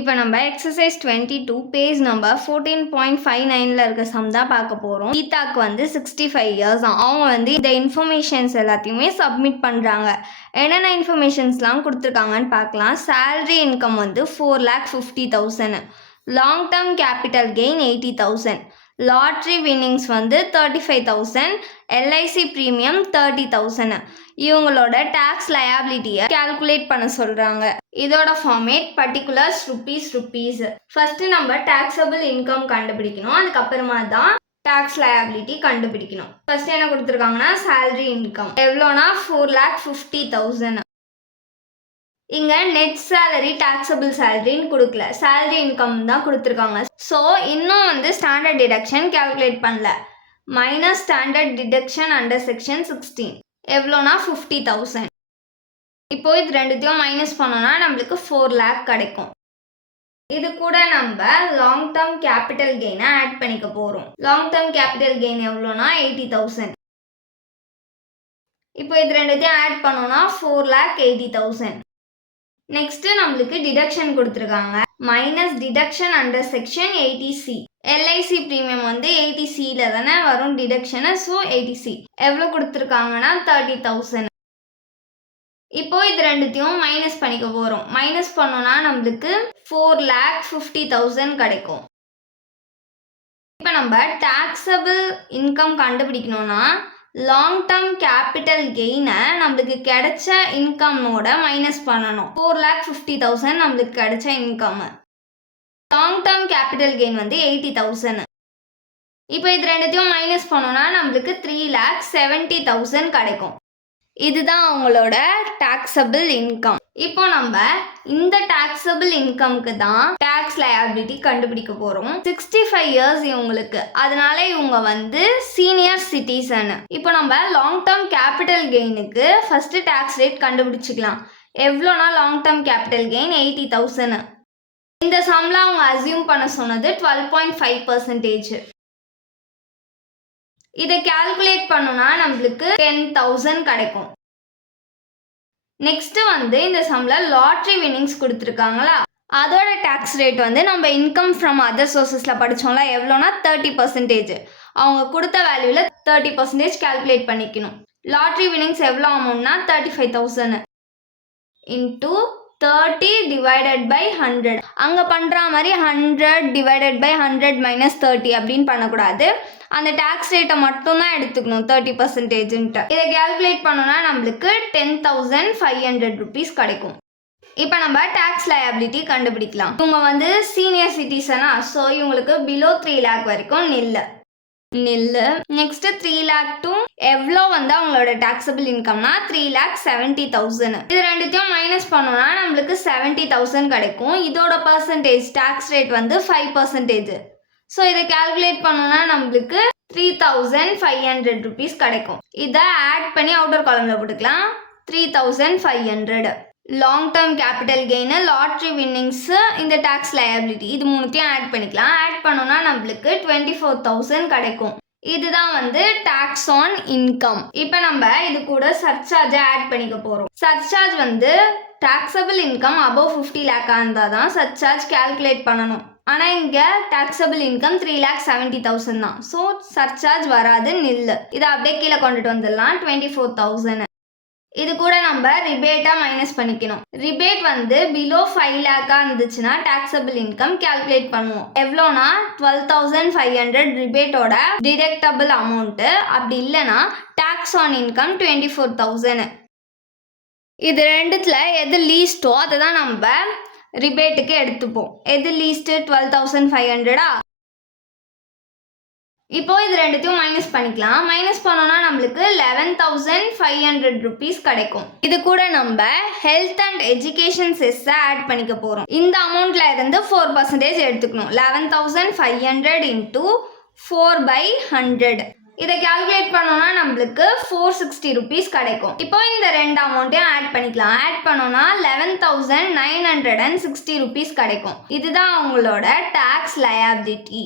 இப்போ நம்ம exercise 22 page number 14.59ல் இருக்க சம் தான் பார்க்க போகிறோம். கீதாக்கு வந்து 65 இயர்ஸ் தான். அவங்க வந்து இந்த இன்ஃபர்மேஷன்ஸ் எல்லாத்தையுமே சப்மிட் பண்ணுறாங்க. என்னென்ன இன்ஃபர்மேஷன்ஸ்லாம் கொடுத்துருக்காங்கன்னு பார்க்கலாம். சேலரி இன்கம் வந்து 4,50,000, long term capital gain 80,000, lottery winnings வந்து 35,000, எல்ஐசி ப்ரீமியம் 30,000. இவங்களோட டேக்ஸ் லயபிலிட்டியை கால்குலேட் பண்ண சொல்கிறாங்க. இதோட ஃபார்மேட் பர்டிகுலர்ஸ் ருப்பீஸ். ஃபர்ஸ்ட் நம்ம டாக்ஸபிள் இன்கம் கண்டுபிடிக்கணும். அதுக்கப்புறமா தான் டாக்ஸ் லயபிலிட்டி கண்டுபிடிக்கணும். ஃபர்ஸ்ட் என்ன கொடுத்துருக்காங்கன்னா சேலரி இன்கம் எவ்வளோனா 4,50,000. இங்கே நெட் சேலரி டாக்ஸபிள் சேலரின்னு கொடுக்கல, சேலரி இன்கம் தான் கொடுத்துருக்காங்க. ஸோ இன்னும் வந்து ஸ்டாண்டர்ட் டிடக்ஷன் கால்குலேட் பண்ணல. Minus standard deduction under section 16 எவ்வளோனா 50,000. இப்போ இது ரெண்டுத்தையும் மைனஸ் பண்ணோன்னா நம்மளுக்கு 4 lakh கிடைக்கும். இது கூட நம்ம லாங் டேர்ம் கேபிட்டல் கெயினை ஆட் பண்ணிக்க போகிறோம். லாங் டேர்ம் கேபிட்டல் கெயின் எவ்வளோனா 80,000. இப்போ இது ரெண்டுத்தையும் ஆட் பண்ணோன்னா 4,80,000. நெக்ஸ்ட்டு நம்மளுக்கு டிடக்ஷன் கொடுத்துருக்காங்க. Minus deduction under section 80C. LIC premium வந்து 80Cல தானே வரும் டிடக்ஷனு. ஸோ 80C எவ்வளோ கொடுத்துருக்காங்கன்னா 30,000. இப்போ இது ரெண்டுத்தையும் மைனஸ் பண்ணிக்க போகிறோம். மைனஸ் பண்ணோன்னா நம்மளுக்கு 4,50,000 கிடைக்கும். இப்போ நம்ம டாக்ஸபிள் இன்கம் கண்டுபிடிக்கணும்னா லாங் டேர்ம் கேபிட்டல் கெயினை நம்மளுக்கு கிடைச்ச இன்கம்மோட மைனஸ் பண்ணணும். 4,50,000 நம்மளுக்கு கிடைச்ச income. Long term capital gain வந்து 80,000. இப்போ இது ரெண்டுத்தையும் மைனஸ் பண்ணோன்னா நம்மளுக்கு 3,70,000 கிடைக்கும். இதுதான் அவங்களோட டாக்ஸபிள் இன்கம். இப்போ நம்ம இந்த டாக்ஸபிள் இன்கம்க்கு தான் டாக்ஸ் லயபிலிட்டி கண்டுபிடிக்க போகிறோம். 65 இயர்ஸ் இவங்களுக்கு, அதனால இவங்க வந்து சீனியர் சிட்டிசன். இப்போ நம்ம லாங் டேர்ம் கேபிட்டல் கெயினுக்கு ஃபர்ஸ்ட் டாக்ஸ் ரேட் கண்டுபிடிச்சிக்கலாம். எவ்வளோனா லாங் டேர்ம் கேபிட்டல் கெயின் 80,000. இந்த சம்ல அவங்க அசியூம் பண்ண சொன்னது 12.5%. இதை கால்குலேட் பண்ணோம்னா நம்மளுக்கு 10,000 கிடைக்கும். நெக்ஸ்ட் வந்து இந்த சம்ல லாட்ரி வின்னிங்ஸ் கொடுத்துருக்காங்களா, அதோட டாக்ஸ் ரேட் வந்து நம்ம இன்கம் ஃப்ரம் அதர் சோர்சஸ்ல படிச்சோம்ல எவ்வளோனா 30%. அவங்க கொடுத்த வேல்யூல 30% கால்குலேட் பண்ணிக்கணும். லாட்ரி வின்னிங்ஸ் எவ்வளோ அமௌண்ட்னா 35,000 இன்டூ 30 டிவைடட் பை 100. அங்கே பண்ணுற மாதிரி 100 டிவைடட் பை 100 மைனஸ் 30 அப்படின்னு பண்ணக்கூடாது. அந்த டாக்ஸ் ரேட்டை மட்டும்தான் எடுத்துக்கணும் 30%. இதை கால்குலேட் பண்ணோன்னா நம்மளுக்கு 10,500 rupees கிடைக்கும். இப்போ நம்ம டாக்ஸ் லயபிலிட்டி கண்டுபிடிக்கலாம். இவங்க வந்து சீனியர் சிட்டிசனா, ஸோ இவங்களுக்கு பிலோ 3 lakh வரைக்கும் நில்லு. நெக்ஸ்ட் 3 lakh to எவ்வளோ வந்து அவங்களோட டாக்ஸபிள் இன்கம்னா 3,70,000. இது ரெண்டுத்தையும் மைனஸ் பண்ணோம்னா நம்மளுக்கு 70,000 கிடைக்கும். இதோட பர்சன்டேஜ் டாக்ஸ் ரேட் வந்து 5%. ஸோ இதை கால்குலேட் பண்ணோம்னா நம்மளுக்கு 3,500 rupees கிடைக்கும். இதை ஆட் பண்ணி அவுட்டர் காலம்ல போட்டுக்கலாம். 3,500. Long term capital gain, lottery winnings, இந்த டாக்ஸ் லயபிலிட்டி இது மூணுத்தையும் ஆட் பண்ணிக்கலாம். ஆட் பண்ணோம்னா நம்மளுக்கு 24,000 கிடைக்கும். இதுதான் வந்து டாக்ஸ் ஆன் இன்கம். இப்போ நம்ம இது கூட சர்சார்ஜை ஆட் பண்ணிக்க போகிறோம். சர்சார்ஜ் வந்து டாக்ஸபிள் இன்கம் அபவ் 50 lakh இருந்தால் தான் சர்சார்ஜ் கால்குலேட் பண்ணணும். ஆனால் இங்கே டாக்ஸபிள் இன்கம் 3,70,000 தான். ஸோ சர்சார்ஜ் வராது, நில்லு. இதை அப்படியே கீழே கொண்டுட்டு வந்துடலாம். 24,000. இது கூட நம்ம ரிபேட்டா மைனஸ் பண்ணிக்கணும். ரிபேட் வந்து பிலோ 5 lakh இருந்துச்சுன்னா டாக்ஸபிள் இன்கம் கால்குலேட் பண்ணுவோம். எவ்வளோனா 12,500 ரிபேட்டோட டிடக்டபிள் அமௌண்ட். அப்படி இல்லைன்னா டாக்ஸ் ஆன் இன்கம் 24,000. இது ரெண்டுத்துல எது லீஸ்டோ அதை தான் நம்ம ரிபேட்டுக்கு எடுத்துப்போம். எது லீஸ்ட்டு 12,500. இப்போ இது ரெண்டுத்தையும் மைனஸ் பண்ணிக்கலாம். மைனஸ் பண்ணோம்னா நம்மளுக்கு 11,500 rupees கிடைக்கும். இது கூட நம்ம ஹெல்த் அண்ட் எஜுகேஷன் செஸ்ஸை ஆட் பண்ணிக்க போகிறோம். இந்த அமௌண்ட்ல இருந்து 4% எடுத்துக்கணும். 11,500 இன்டூ 4/100. இதை கால்குலேட் பண்ணோம்னா நம்மளுக்கு 460 rupees கிடைக்கும். இப்போ இந்த ரெண்டு அமௌண்ட்டையும் ஆட் பண்ணிக்கலாம். ஆட் பண்ணோம்னா 11,960 rupees கிடைக்கும். இதுதான் அவங்களோட டாக்ஸ் லயபிலிட்டி.